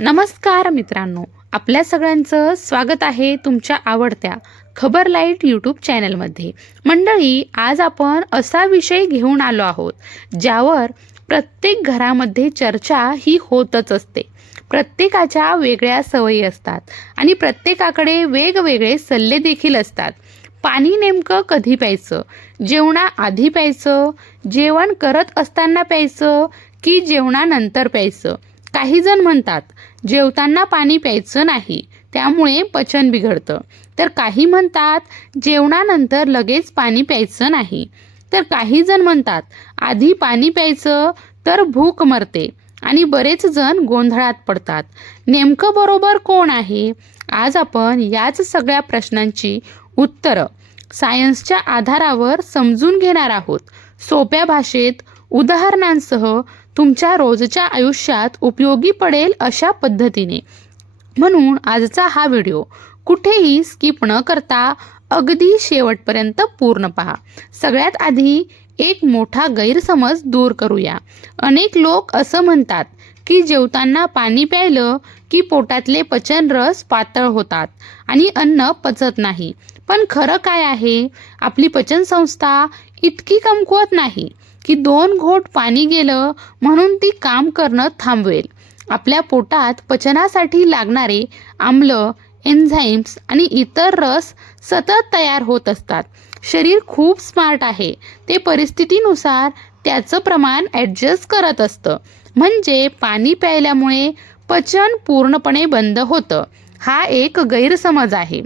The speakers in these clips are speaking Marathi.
नमस्कार मित्रांनो, आपल्या सगळ्यांचं स्वागत आहे तुमच्या आवडत्या खबर लाईट यूट्यूब चॅनलमध्ये। मंडळी, आज आपण असा विषय घेऊन आलो आहोत ज्यावर प्रत्येक घरामध्ये चर्चा ही होतच असते। प्रत्येकाच्या वेगळ्या सवयी असतात आणि प्रत्येकाकडे वेगवेगळे सल्ले देखील असतात। पाणी नेमकं कधी प्यायचं? जेवणाआधी प्यायचं, जेवण करत असताना प्यायचं की जेवणानंतर प्यायचं? काही जण म्हणतात जेवताना पाणी प्यायचं नाही, त्यामुळे पचन बिघडतं। तर काही म्हणतात जेवणानंतर लगेच पाणी प्यायचं नाही। तर काही जण म्हणतात आधी पाणी प्यायचं तर भूक मरते आणि बरेच जण गोंधळात पडतात। नेमकं बरोबर कोण आहे? आज आपण याच सगळ्या प्रश्नांची उत्तरं सायन्सच्या आधारावर समजून घेणार आहोत। सोप्या भाषेत उदाहरणांसह तुमच्या रोजच्या आयुष्यात उपयोगी पडेल अशा पद्धतीने। म्हणून आजचा हा व्हिडिओ कुठेही स्किप न करता अगदी शेवटपर्यंत पूर्ण पहा। सगळ्यात आधी एक मोठा गैरसमज दूर करूया। अनेक लोक असं म्हणतात की जेवताना पाणी प्यायलं की पोटातले पचन रस पातळ होतात आणि अन्न पचत नाही। पण खरं काय आहे? आपली पचनसंस्था इतकी कमकुवत नाही की 2 घोट पाणी गेलं म्हणून ती काम करणं थांबवेल। आपल्या पोटात पचनासाठी लागणारे आम्ल, एन्झाईम्स आणि इतर रस सतत तयार होत असतात। शरीर खूप स्मार्ट आहे, ते परिस्थितीनुसार त्याचं प्रमाण ॲडजस्ट करत असतं। म्हणजे पाणी प्यायल्यामुळे पचन पूर्णपणे बंद होतं, हा एक गैरसमज आहे।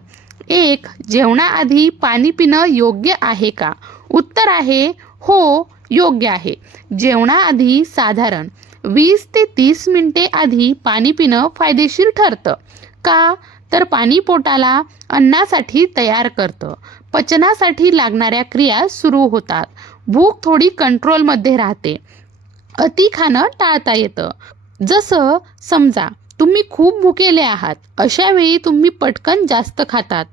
जेवणाआधी पाणी पिणं योग्य आहे का? उत्तर आहे हो, योग्य आहे। जेवणाआधी साधारण 20 ते 30 मिनिटे आधी पाणी पिणं फायदेशीर ठरतं। का? तर पाणी पोटाला अन्नासाठी तयार करतं, पचनासाठी लागणाऱ्या क्रिया सुरू होतात, भूक थोडी कंट्रोलमध्ये राहते, अति खाणं टाळता येतं। जसं समजा तुम्ही खूप भुकेले आहात, अशा वेळी तुम्ही पटकन जास्त खातात,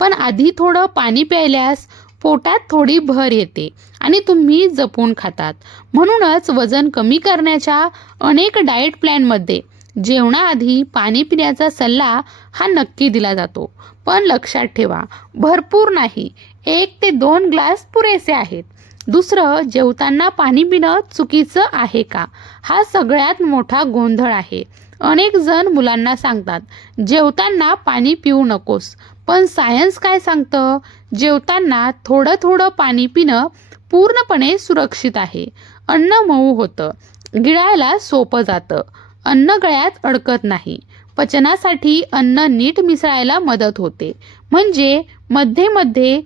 पण आधी थोडं पाणी प्यायल्यास पोटात थोडी भर येते आणि तुम्ही जपून खातात। म्हणूनच वजन कमी करण्याच्या अनेक डाएट प्लॅनमध्ये जेवणाआधी पाणी पिण्याचा सल्ला हा नक्की दिला जातो। पण लक्षात ठेवा, भरपूर नाही, 1 ते 2 ग्लास पुरेसे आहेत। दुसरं, जेवताना पाणी पिणं चुकीचं आहे का? हा सगळ्यात मोठा गोंधळ आहे। अनेक जण मुलांना सांगतात जेवताना पाणी पिऊ नकोस, पण सायन्स काय सांगतं? जेवताना थोडं थोडं पाणी पिणं पूर्णपणे सुरक्षित आहे। अन्न मऊ होतं, गिळायला सोपं जातं, अन्न गळ्यात अडकत नाही, पचनासाठी अन्न नीट मिसळायला मदत होते। म्हणजे मध्ये मध्ये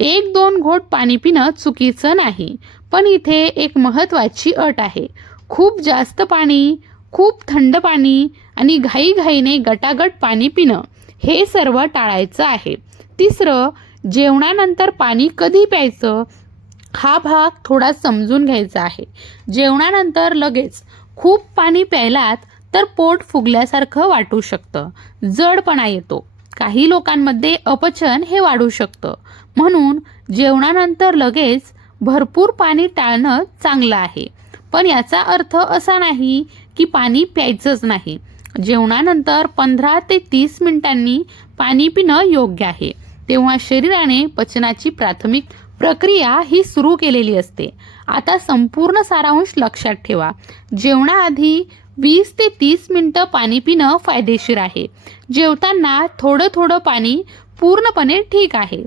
1-2 घोट पाणी पिणं चुकीचं नाही। पण इथे एक महत्त्वाची अट आहे, खूप जास्त पाणी, खूप थंड पाणी आणि घाईघाईने गटागट पाणी पिणं हे सर्व टाळायचं आहे। तिसरं, जेवणानंतर पाणी कधी प्यायचं? हा भाग थोडा समजून घ्यायचा आहे। जेवणानंतर लगेच खूप पाणी प्यायलात तर पोट फुगल्यासारखं वाटू शकतं, जडपणा येतो, काही लोकांमध्ये अपचन हे वाढू शकतं। म्हणून जेवणानंतर लगेच भरपूर पाणी टाळणं चांगलं आहे। पण याचा अर्थ असा नाही की पाणी प्यायचंच नाही। जेवणानंतर 15 ते 30 मिनिटांनी पाणी पिणं योग्य आहे, तेव्हा शरीराने पचनाची प्राथमिक प्रक्रिया ही सुरू केलेली असते। आता संपूर्ण सारांश लक्षात ठेवा। जेवणाआधी 20 ते 30 मिनिटं पाणी पिणं फायदेशीर आहे। जेवताना थोडं थोडं पाणी पूर्णपणे ठीक आहे।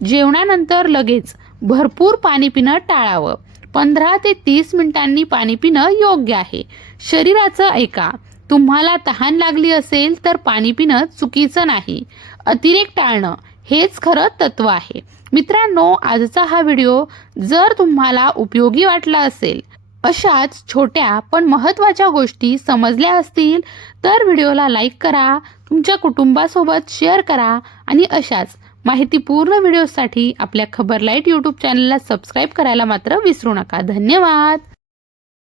जेवणानंतर लगेच भरपूर पाणी पिणं टाळावं, 15 ते 30 मिनिटांनी पाणी पिणं योग्य आहे। शरीराचं ऐका, तुम्हाला तहान लागली असेल तर पाणी पिणं चुकीचं नाही, अतिरेक टाळणं हेच खरं तत्त्व आहे। मित्रांनो, आजचा हा व्हिडिओ जर तुम्हाला उपयोगी वाटला असेल, अशाच छोट्या पण महत्त्वाच्या गोष्टी समजल्या असतील तर व्हिडिओला लाईक करा, तुमच्या कुटुंबासोबत शेअर करा आणि अशाच माहितीपूर्ण व्हिडिओसाठी आपल्या खबर लाईट यूट्यूब चॅनलला सबस्क्राईब करायला मात्र विसरू नका। धन्यवाद।